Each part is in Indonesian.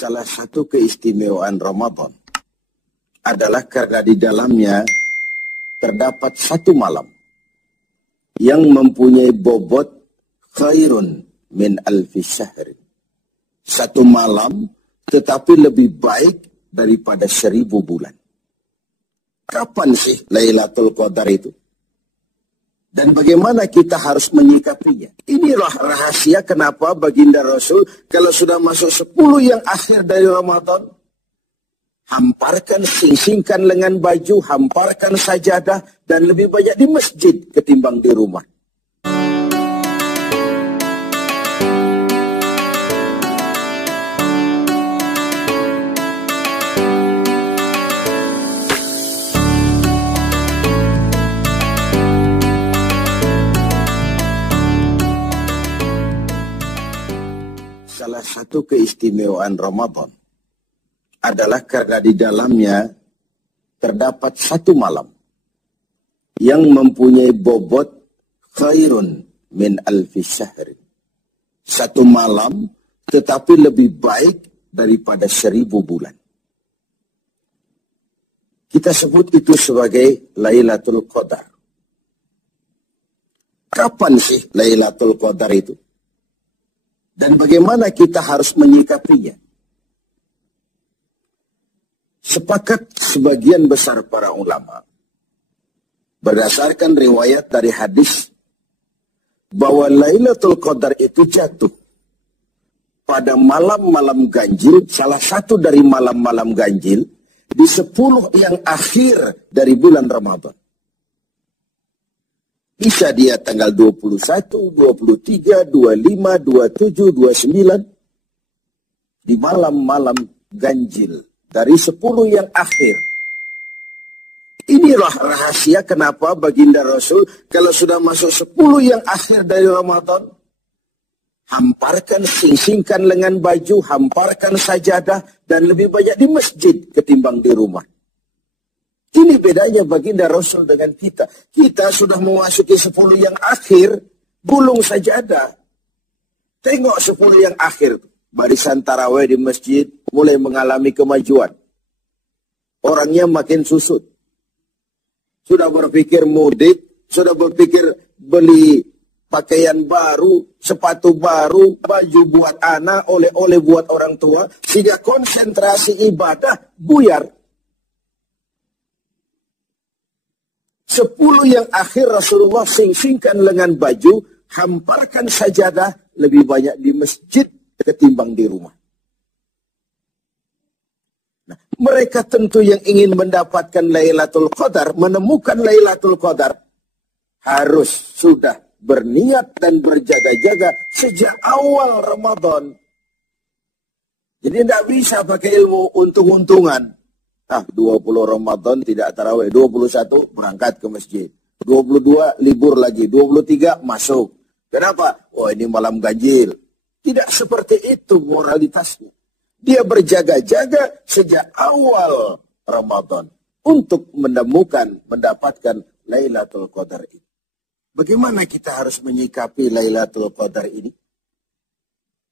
Salah satu keistimewaan Ramadan adalah karena di dalamnya terdapat satu malam yang mempunyai bobot khairun min alfi syahrin. Satu malam tetapi lebih baik daripada 1000 bulan. Kapan sih Lailatul Qadar itu? Dan bagaimana kita harus menyikapinya? Inilah rahasia kenapa baginda Rasul kalau sudah masuk 10 yang akhir dari Ramadan, hamparkan, sing-singkan lengan baju, hamparkan sajadah, dan lebih banyak di masjid ketimbang di rumah. Salah satu keistimewaan Ramadan adalah karena di dalamnya terdapat satu malam yang mempunyai bobot khairun min alfi syahrin. Satu malam tetapi lebih baik daripada 1000 bulan. Kita sebut itu sebagai Lailatul Qadar. Kapan sih Lailatul Qadar itu? Dan bagaimana kita harus menyikapinya? Sepakat sebagian besar para ulama, berdasarkan riwayat dari hadis, bahwa Lailatul Qadar itu jatuh pada malam-malam ganjil, salah satu dari malam-malam ganjil, di 10 yang akhir dari bulan Ramadan. Bisa dia tanggal 21, 23, 25, 27, 29. Di malam-malam ganjil. Dari 10 yang akhir. Inilah rahasia kenapa baginda Rasul kalau sudah masuk 10 yang akhir dari Ramadan, hamparkan, sing-singkan lengan baju, hamparkan sajadah, dan lebih banyak di masjid ketimbang di rumah. Ini bedanya baginda Rasul dengan kita. Kita sudah memasuki 10 yang akhir, gulung sajadah. Tengok 10 yang akhir. Barisan tarawih di masjid mulai mengalami kemajuan. Orangnya makin susut. Sudah berpikir mudik, sudah berpikir beli pakaian baru, sepatu baru, baju buat anak, oleh-oleh buat orang tua. Sehingga konsentrasi ibadah buyar. 10 yang akhir Rasulullah sing-singkan lengan baju, hamparkan sajadah, lebih banyak di masjid ketimbang di rumah. Nah, mereka tentu yang ingin mendapatkan Lailatul Qadar, menemukan Lailatul Qadar, harus sudah berniat dan berjaga-jaga sejak awal Ramadan. Jadi tidak bisa pakai ilmu untung-untungan. 20 Ramadan tidak tarawih, 21 berangkat ke masjid, 22 libur lagi, 23 masuk. Kenapa? Oh, ini malam ganjil. Tidak seperti itu moralitasnya. Dia berjaga-jaga sejak awal Ramadan untuk mendapatkan Lailatul Qadar ini. Bagaimana kita harus menyikapi Lailatul Qadar ini?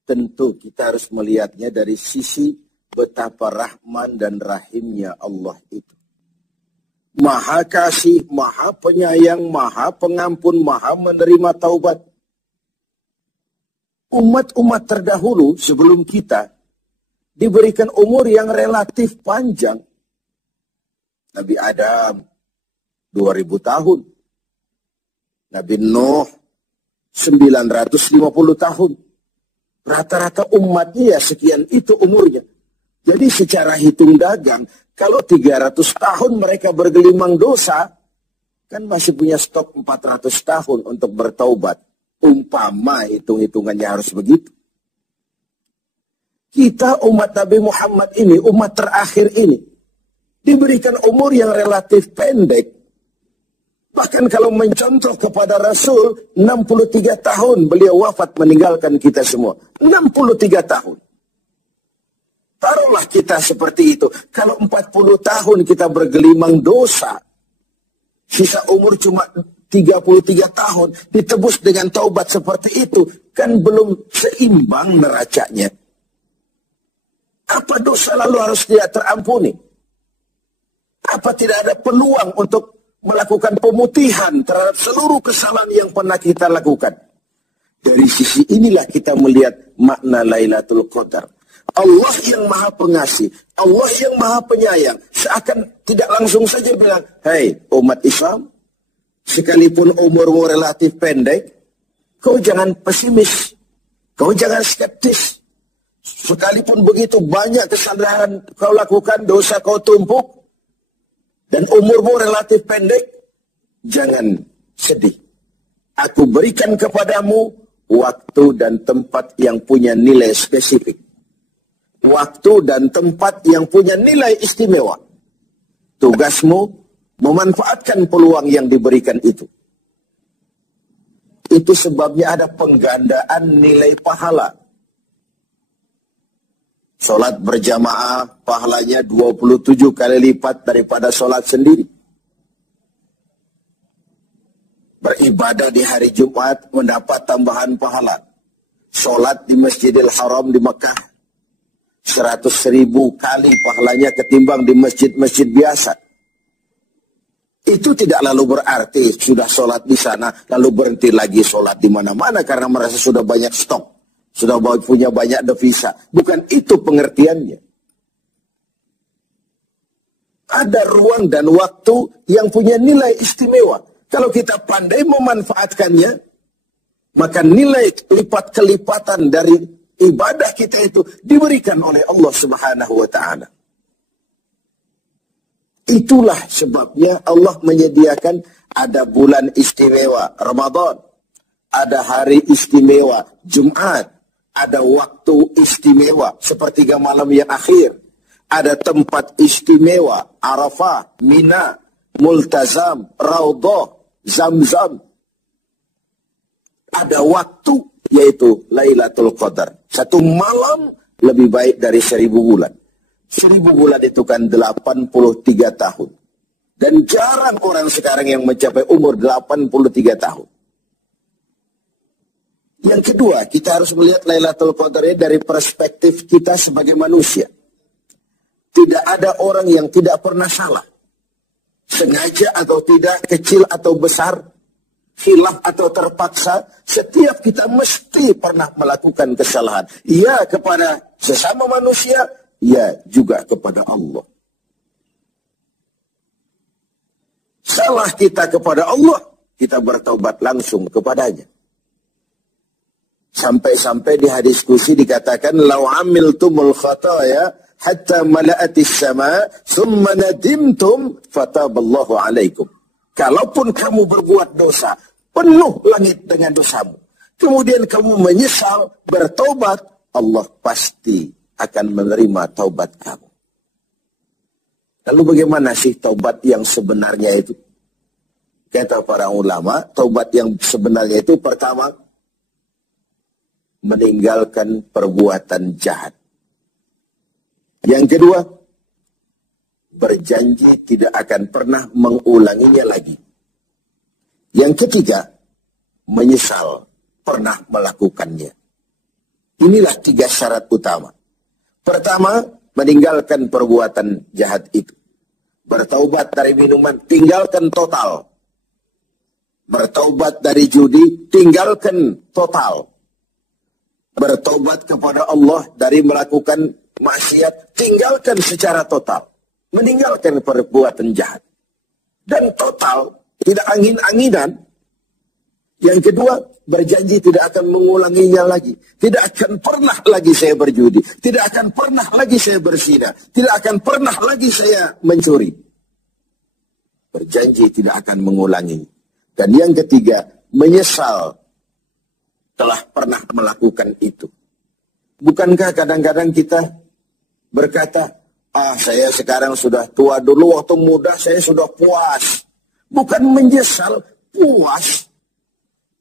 Tentu kita harus melihatnya dari sisi betapa rahman dan rahimnya Allah itu. Maha kasih, maha penyayang, maha pengampun, maha menerima taubat. Umat-umat terdahulu sebelum kita diberikan umur yang relatif panjang. Nabi Adam 2000 tahun. Nabi Nuh 950 tahun. Rata-rata umatnya ya sekian itu umurnya. Jadi secara hitung dagang, kalau 300 tahun mereka bergelimang dosa, kan masih punya stok 400 tahun untuk bertaubat. Umpama hitung-hitungannya harus begitu. Kita umat Nabi Muhammad ini, umat terakhir ini, diberikan umur yang relatif pendek. Bahkan kalau mencontoh kepada Rasul, 63 tahun beliau wafat meninggalkan kita semua. 63 tahun. Taruhlah kita seperti itu. Kalau 40 tahun kita bergelimang dosa, sisa umur cuma 33 tahun, ditebus dengan taubat seperti itu, kan belum seimbang neracanya. Apa Apa dosa lalu harus tidak terampuni? Apa tidak ada peluang untuk melakukan pemutihan terhadap seluruh kesalahan yang pernah kita lakukan? Dari sisi inilah kita melihat makna Lailatul Qadar. Allah yang maha pengasih, Allah yang maha penyayang, seakan tidak langsung saja bilang, "Hei umat Islam, sekalipun umurmu relatif pendek, kau jangan pesimis, kau jangan skeptis. Sekalipun begitu banyak kesalahan kau lakukan, dosa kau tumpuk, dan umurmu relatif pendek, jangan sedih. Aku berikan kepadamu waktu dan tempat yang punya nilai spesifik. Waktu dan tempat yang punya nilai istimewa. Tugasmu memanfaatkan peluang yang diberikan itu. Itu sebabnya ada penggandaan nilai pahala. Sholat berjamaah pahalanya 27 kali lipat daripada sholat sendiri. Beribadah di hari Jumat mendapat tambahan pahala. Sholat di Masjidil Haram di Mekah 100.000 kali pahalanya ketimbang di masjid-masjid biasa. Itu tidak lalu berarti sudah sholat di sana lalu berhenti lagi sholat di mana-mana karena merasa sudah banyak stok, sudah punya banyak devisa. Bukan itu pengertiannya. Ada ruang dan waktu yang punya nilai istimewa. Kalau kita pandai memanfaatkannya, maka nilai lipat-kelipatan dari ibadah kita itu diberikan oleh Allah Subhanahu wa Ta'ala. Itulah sebabnya Allah menyediakan ada bulan istimewa Ramadan, ada hari istimewa Jumat, ada waktu istimewa sepertiga malam yang akhir, ada tempat istimewa Arafah, Mina, Multazam, Raudhah, Zamzam. Ada waktu yaitu Lailatul Qadar. Satu malam lebih baik dari 1000 bulan. 1000 bulan itu kan 83 tahun. Dan jarang orang sekarang yang mencapai umur 83 tahun. Yang kedua, kita harus melihat Lailatul Qadar dari perspektif kita sebagai manusia. Tidak ada orang yang tidak pernah salah. Sengaja atau tidak, kecil atau besar, khilaf atau terpaksa, setiap kita mesti pernah melakukan kesalahan. Ya kepada sesama manusia, ya juga kepada Allah. Salah kita kepada Allah, kita bertaubat langsung kepadanya. Sampai-sampai di hadis kursi dikatakan, "Lau amiltumul khataya hatta mala'atis sama, summa nadimtum, fataballahu alaikum." Kalaupun kamu berbuat dosa, penuh langit dengan dosamu, kemudian kamu menyesal, bertobat, Allah pasti akan menerima taubat kamu. Lalu bagaimana sih taubat yang sebenarnya itu? Kata para ulama, taubat yang sebenarnya itu pertama, meninggalkan perbuatan jahat. Yang kedua, berjanji tidak akan pernah mengulanginya lagi. Yang ketiga, menyesal pernah melakukannya. Inilah 3 syarat utama. Pertama, meninggalkan perbuatan jahat itu. Bertaubat dari minuman, tinggalkan total. Bertaubat dari judi, tinggalkan total. Bertaubat kepada Allah dari melakukan maksiat, tinggalkan secara total. Meninggalkan perbuatan jahat. Dan total, tidak angin-anginan. Yang kedua, berjanji tidak akan mengulanginya lagi. Tidak akan pernah lagi saya berjudi. Tidak akan pernah lagi saya berzina. Tidak akan pernah lagi saya mencuri. Berjanji tidak akan mengulangi. Dan yang ketiga, menyesal telah pernah melakukan itu. Bukankah kadang-kadang kita berkata, saya sekarang sudah tua, dulu waktu muda saya sudah puas. Bukan menyesal, puas.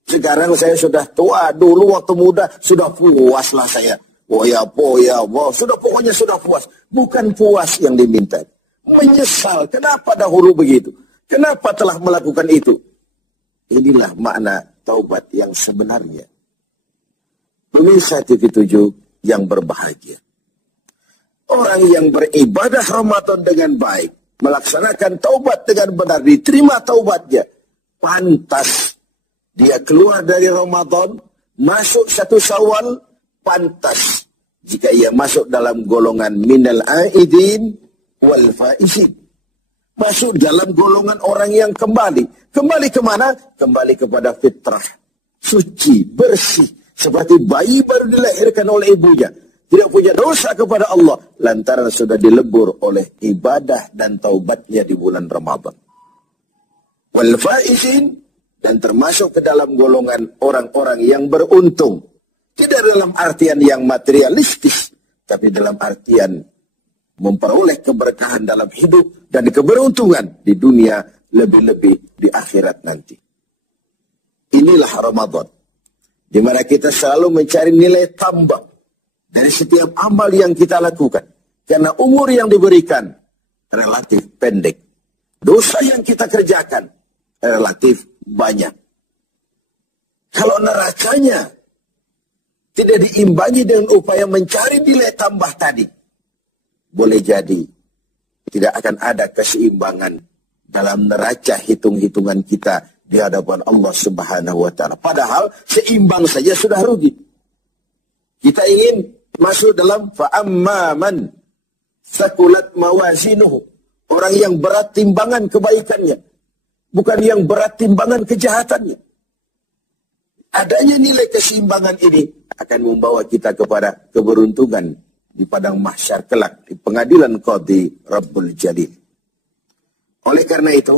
Sekarang saya sudah tua, dulu waktu muda sudah puaslah saya. Sudah pokoknya sudah puas. Bukan puas yang diminta. Menyesal, kenapa dahulu begitu? Kenapa telah melakukan itu? Inilah makna taubat yang sebenarnya. Pemirsa TV7 yang berbahagia. Orang yang beribadah Ramadan dengan baik, melaksanakan taubat dengan benar, diterima taubatnya, pantas dia keluar dari Ramadan, masuk 1 Syawal, pantas jika ia masuk dalam golongan minal aidin wal faizin. Masuk dalam golongan orang yang kembali. Kembali kemana? Kembali kepada fitrah. Suci, bersih. Seperti bayi baru dilahirkan oleh ibunya. Tidak punya dosa kepada Allah. Lantaran sudah dilebur oleh ibadah dan taubatnya di bulan Ramadan. Wal faizin. Dan termasuk ke dalam golongan orang-orang yang beruntung. Tidak dalam artian yang materialistis. Tapi dalam artian memperoleh keberkahan dalam hidup dan keberuntungan di dunia, lebih-lebih di akhirat nanti. Inilah Ramadan, di mana kita selalu mencari nilai tambah dari setiap amal yang kita lakukan. Karena umur yang diberikan relatif pendek. Dosa yang kita kerjakan relatif banyak. Kalau nerakanya tidak diimbangi dengan upaya mencari nilai tambah tadi, boleh jadi tidak akan ada keseimbangan dalam neraca hitung-hitungan kita di hadapan Allah Subhanahu wa Ta'ala. Padahal seimbang saja sudah rugi. Kita ingin masuk dalam fa'amman sakulat mawazinuhu, orang yang berat timbangan kebaikannya, bukan yang berat timbangan kejahatannya. Adanya nilai keseimbangan ini akan membawa kita kepada keberuntungan di padang mahsyar kelak, di pengadilan Qadhi Rabbul Jalil. Oleh karena itu,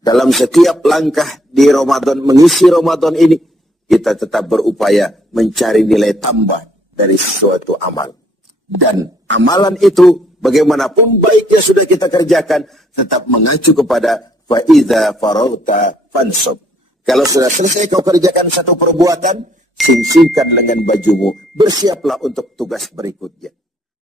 dalam setiap langkah di Ramadan, mengisi Ramadan ini, kita tetap berupaya mencari nilai tambah dari suatu amal. Dan amalan itu, bagaimanapun baiknya sudah kita kerjakan, tetap mengacu kepada fa'idha farauta fansub. Kalau sudah selesai kau kerjakan satu perbuatan, sing-singkan lengan bajumu, bersiaplah untuk tugas berikutnya.